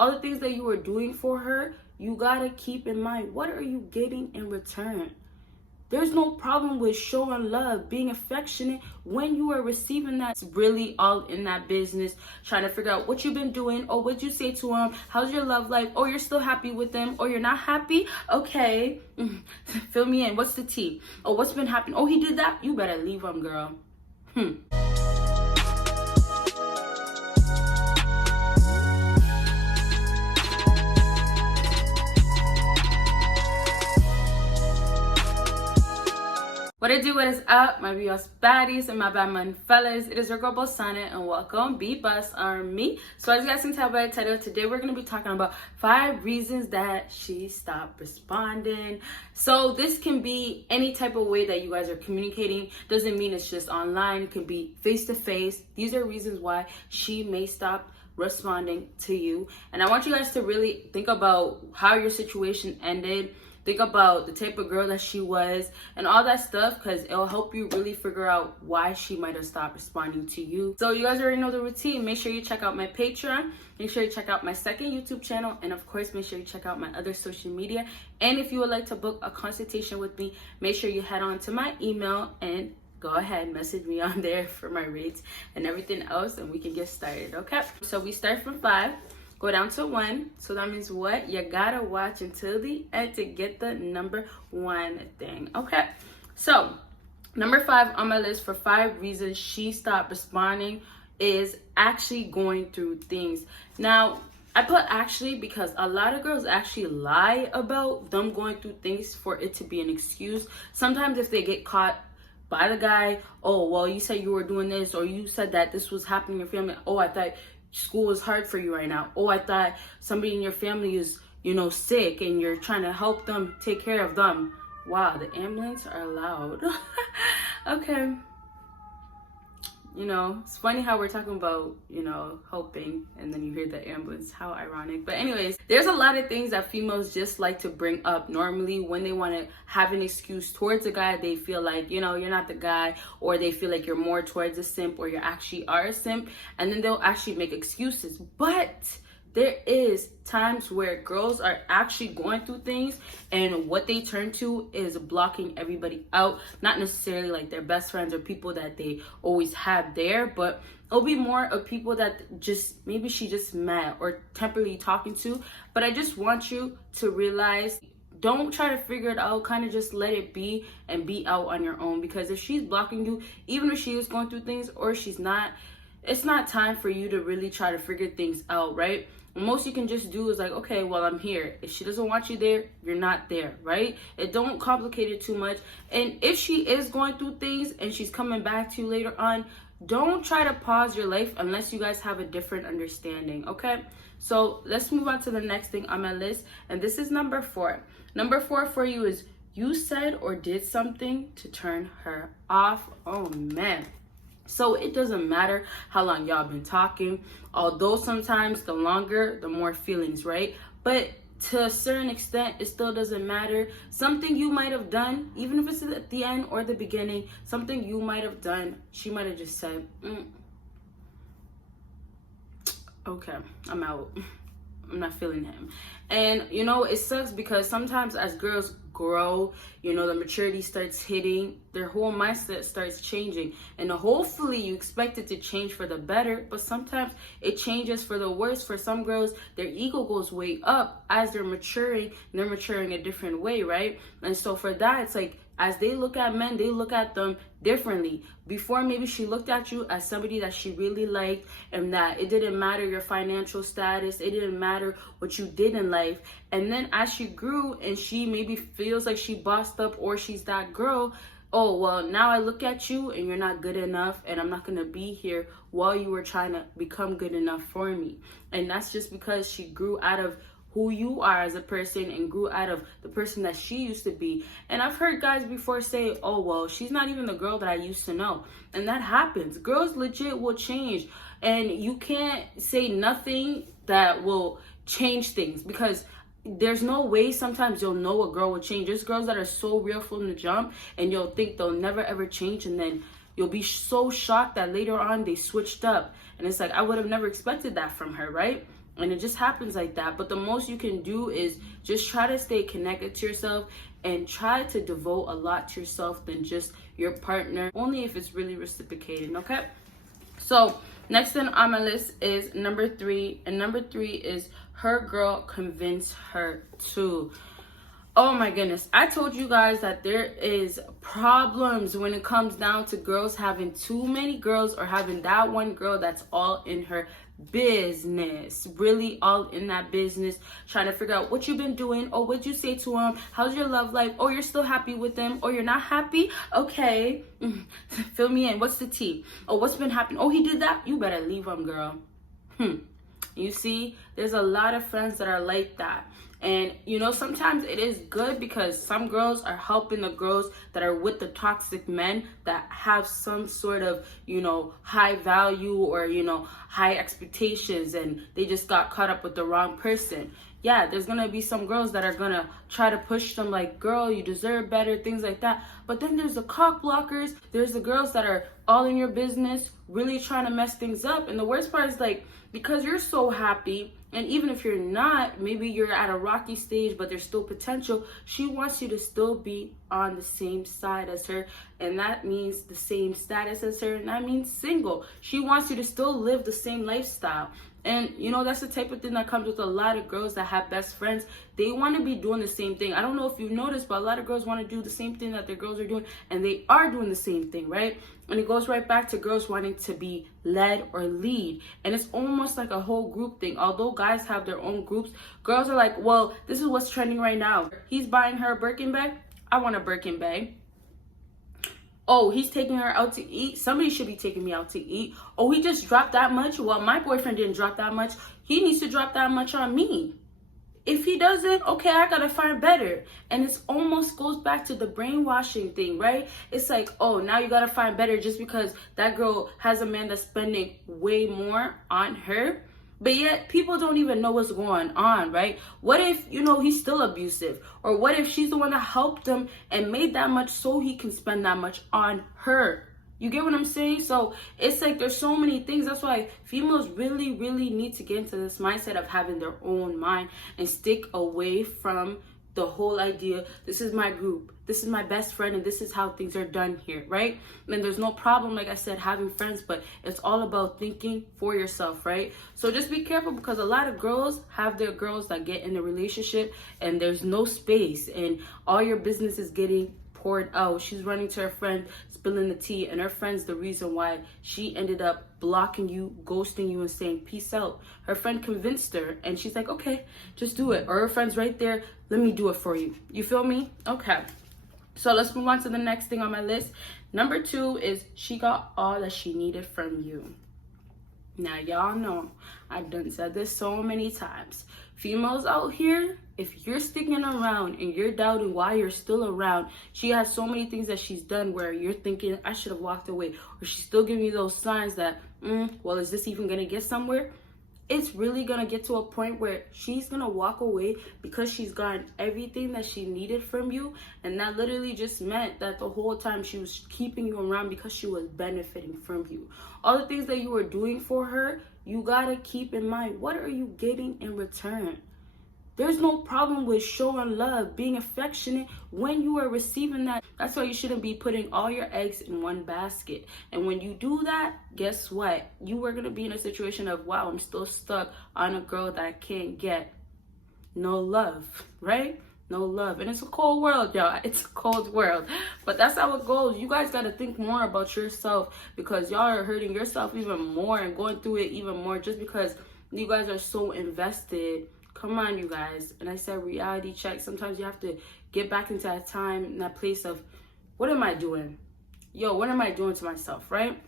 all the things that you are doing for her, you gotta keep in mind, what are you getting in return? There's no problem with showing love, being affectionate when you are receiving that. It's really all in that business, trying to figure out what you've been doing. Oh, what'd you say to him? How's your love life? Oh, you're still happy with them? Oh, you're not happy? Okay. Fill me in. What's the tea? Oh, what's been happening? Oh, he did that? You better leave him, girl. What it do, what is up, my BBossBaddies and my bad man fellas? It is your girl Bosana and welcome BBossArmy. So as you guys can tell by the title, today we're going to be talking about 5 reasons that she stopped responding. So this can be any type of way that you guys are communicating. Doesn't mean it's just online. It could be face to face. These are reasons why she may stop responding to you. And I want you guys to really think about how your situation ended. Think about the type of girl that she was and all that stuff, because it'll help you really figure out why she might have stopped responding to you. So you guys already know the routine. Make sure you check out my Patreon. Make sure you check out my second YouTube channel. And of course, make sure you check out my other social media. And if you would like to book a consultation with me, make sure you head on to my email and go ahead, message me on there for my rates and everything else, and we can get started, okay? So we start from 5. Go down to 1. So that means what? You gotta watch until the end to get the number 1 thing. Okay. So number 5 on my list for 5 reasons she stopped responding is actually going through things. Now, I put actually because a lot of girls actually lie about them going through things for it to be an excuse. Sometimes if they get caught by the guy, oh, well, you said you were doing this, or you said that this was happening in your family. Oh, I thought school is hard for you right now. Oh, I thought somebody in your family is, sick and you're trying to help them, take care of them. Wow, the ambulance are loud. Okay. It's funny how we're talking about, helping, and then you hear the ambulance. How ironic. But anyways, there's a lot of things that females just like to bring up normally when they want to have an excuse towards a guy. They feel like, you're not the guy, or they feel like you're more towards a simp, or you actually are a simp, and then they'll actually make excuses. But there is times where girls are actually going through things, and what they turn to is blocking everybody out. Not necessarily like their best friends or people that they always have there, but it'll be more of people that just maybe she just met or temporarily talking to. But I just want you to realize, don't try to figure it out. Kind of just let it be and be out on your own. Because if she's blocking you, even if she is going through things or she's not, it's not time for you to really try to figure things out, right? Most you can just do is like, okay, well, I'm here. If she doesn't want you there, you're not there, right? It don't complicate it too much. And if she is going through things and she's coming back to you later on, don't try to pause your life unless you guys have a different understanding, okay? So let's move on to the next thing on my list. And this is number 4. Number 4 for you is you said or did something to turn her off. Oh, man. So it doesn't matter how long y'all been talking, although sometimes the longer, the more feelings, right? But to a certain extent, it still doesn't matter. Something you might have done, even if it's at the end or the beginning, something you might have done, she might have just said, okay, I'm out. I'm not feeling him. And it sucks because sometimes as girls grow, the maturity starts hitting, their whole mindset starts changing, and hopefully you expect it to change for the better, but sometimes it changes for the worse. For some girls, their ego goes way up as they're maturing, and they're maturing a different way, right? And so for that, it's like, as they look at men, they look at them differently. Before, maybe she looked at you as somebody that she really liked, and that it didn't matter your financial status, it didn't matter what you did in life. And then as she grew and she maybe feels like she bossed up, or she's that girl, oh, well, now I look at you and you're not good enough, and I'm not going to be here while you were trying to become good enough for me. And that's just because she grew out of who you are as a person and grew out of the person that she used to be. And I've heard guys before say, oh, well, she's not even the girl that I used to know. And that happens. Girls legit will change. And you can't say nothing that will change things, because there's no way sometimes you'll know a girl will change. There's girls that are so real from the jump, and you'll think they'll never ever change, and then you'll be so shocked that later on they switched up. And it's like, I would have never expected that from her, right? And it just happens like that. But the most you can do is just try to stay connected to yourself and try to devote a lot to yourself than just your partner, only if it's really reciprocated, okay? So next thing on my list is number 3, and number 3 is her girl convinced her to. Oh my goodness, I told you guys that there is problems when it comes down to girls having too many girls or having that one girl that's all in her business, really all in that business, trying to figure out what you've been doing. Oh, what'd you say to him? How's your love life? Oh, you're still happy with them? Oh, you're not happy? Okay. Fill me in. What's the tea? Oh, what's been happening? Oh, he did that? You better leave him, girl. You see, there's a lot of friends that are like that. And, you know, sometimes it is good because some girls are helping the girls that are with the toxic men that have some sort of, you know, high value or, you know, high expectations, and they just got caught up with the wrong person. Yeah, there's going to be some girls that are going to try to push them like, girl, you deserve better, things like that. But then there's the cock blockers. There's the girls that are all in your business, really trying to mess things up. And the worst part is, like, because you're so happy, and even if you're not, maybe you're at a rocky stage, but there's still potential, she wants you to still be on the same side as her, and that means the same status as her, and that means single. She wants you to still live the same lifestyle. And, you know, that's the type of thing that comes with a lot of girls that have best friends. They want to be doing the same thing. I don't know if you've noticed, but a lot of girls want to do the same thing that their girls are doing, and they are doing the same thing, right? And it goes right back to girls wanting to be led or lead. And it's almost like a whole group thing. Although guys have their own groups, girls are like, well, this is what's trending right now. He's buying her a Birkin bag. I want a Birkin bag. Oh, he's taking her out to eat. Somebody should be taking me out to eat. Oh, he just dropped that much. Well, my boyfriend didn't drop that much. He needs to drop that much on me. If he doesn't, okay, I gotta find better. And it almost goes back to the brainwashing thing, right? It's like, oh, now you gotta find better just because that girl has a man that's spending way more on her. But yet people don't even know what's going on, right? What if, you know, he's still abusive? Or what if she's the one that helped him and made that much so he can spend that much on her? You get what I'm saying? So it's like there's so many things. That's why females really, really need to get into this mindset of having their own mind and stick away from the whole idea, this is my group, this is my best friend, and this is how things are done here, right? And there's no problem, like I said, having friends, but it's all about thinking for yourself, right? So just be careful, because a lot of girls have their girls that get in a relationship and there's no space, and all your business is getting poured out. She's running to her friend, spilling the tea, and her friend's the reason why she ended up blocking you, ghosting you, and saying peace out. Her friend convinced her, and she's like, okay, just do it. Or her friend's right there, let me do it for you. You feel me? Okay. So let's move on to the next thing on my list. Number 2 is she got all that she needed from you. Now, y'all know I've done said this so many times. Females out here, if you're sticking around and you're doubting why you're still around, she has so many things that she's done where you're thinking, I should have walked away. Or she's still giving you those signs that, well, is this even going to get somewhere? It's really going to get to a point where she's going to walk away because she's gotten everything that she needed from you. And that literally just meant that the whole time she was keeping you around because she was benefiting from you. All the things that you were doing for her, you got to keep in mind, what are you getting in return? There's no problem with showing love, being affectionate when you are receiving that. That's why you shouldn't be putting all your eggs in one basket. And when you do that, guess what? You are going to be in a situation of, wow, I'm still stuck on a girl that I can't get. No love, right? No love. And it's a cold world, y'all. It's a cold world. But that's how it goes. You guys got to think more about yourself, because y'all are hurting yourself even more and going through it even more just because you guys are so invested. Come on, you guys. And I said reality check. Sometimes you have to get back into that time, in that place of, what am I doing? Yo, what am I doing to myself, right?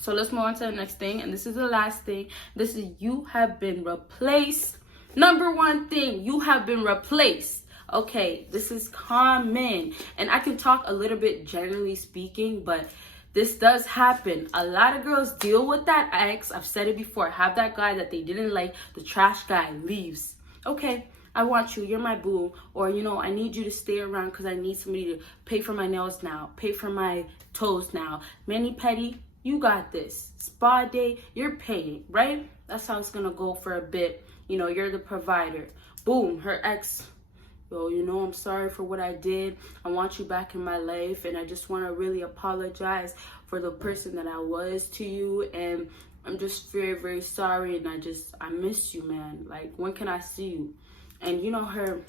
So let's move on to the next thing. And this is the last thing. This is, you have been replaced. Number 1 thing, you have been replaced. Okay, this is common. And I can talk a little bit generally speaking, but this does happen. A lot of girls deal with that ex. I've said it before. Have that guy that they didn't like, the trash guy, leaves. Okay, I want you. You're my boo. Or, you know, I need you to stay around because I need somebody to pay for my nails now, pay for my toes now. Mani-pedi, you got this. Spa day, you're paying, right? That's how it's going to go for a bit. You know, you're the provider. Boom, her ex, yo, you know, I'm sorry for what I did. I want you back in my life, and I just want to really apologize for the person that I was to you, and I'm just very, very sorry, and I miss you, man. Like, when can I see you? And you know, her,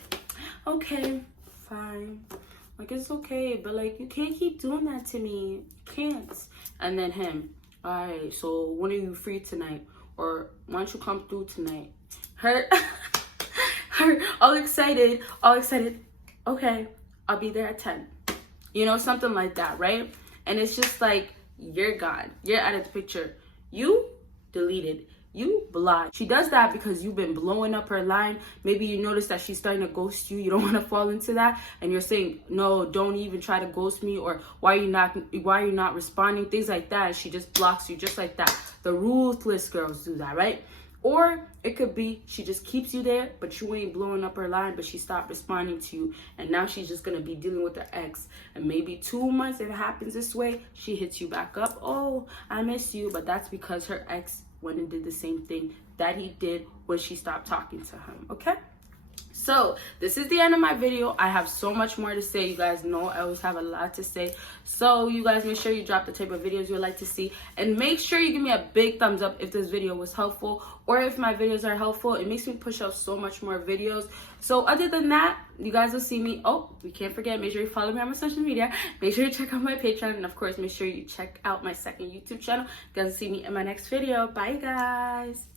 okay, fine. Like, it's okay, but like, you can't keep doing that to me. You can't. And then him, all right, so when are you free tonight? Or why don't you come through tonight? Her, her, all excited. Okay, I'll be there at 10. You know, something like that, right? And it's just like, you're gone. You're out of the picture. You deleted. You blocked. She does that because you've been blowing up her line. Maybe you notice that she's starting to ghost you. You don't want to fall into that, and you're saying, no, don't even try to ghost me, or why are you not responding, things like that. And she just blocks you just like that. The ruthless girls do that, right? Or it could be she just keeps you there, but you ain't blowing up her line, but she stopped responding to you, and now she's just gonna be dealing with her ex. And maybe 2 months, if it happens this way, she hits you back up. Oh, I miss you, but that's because her ex went and did the same thing that he did when she stopped talking to him. Okay, so this is the end of my video. I have so much more to say. You guys know I always have a lot to say, so you guys make sure you drop the type of videos you would like to see, and make sure you give me a big thumbs up if this video was helpful, or if my videos are helpful. It makes me push out so much more videos. So other than that, you guys will see me. Oh, we can't forget, make sure you follow me on my social media, make sure you check out my Patreon, and of course make sure you check out my second YouTube channel. You guys will see me in my next video. Bye guys.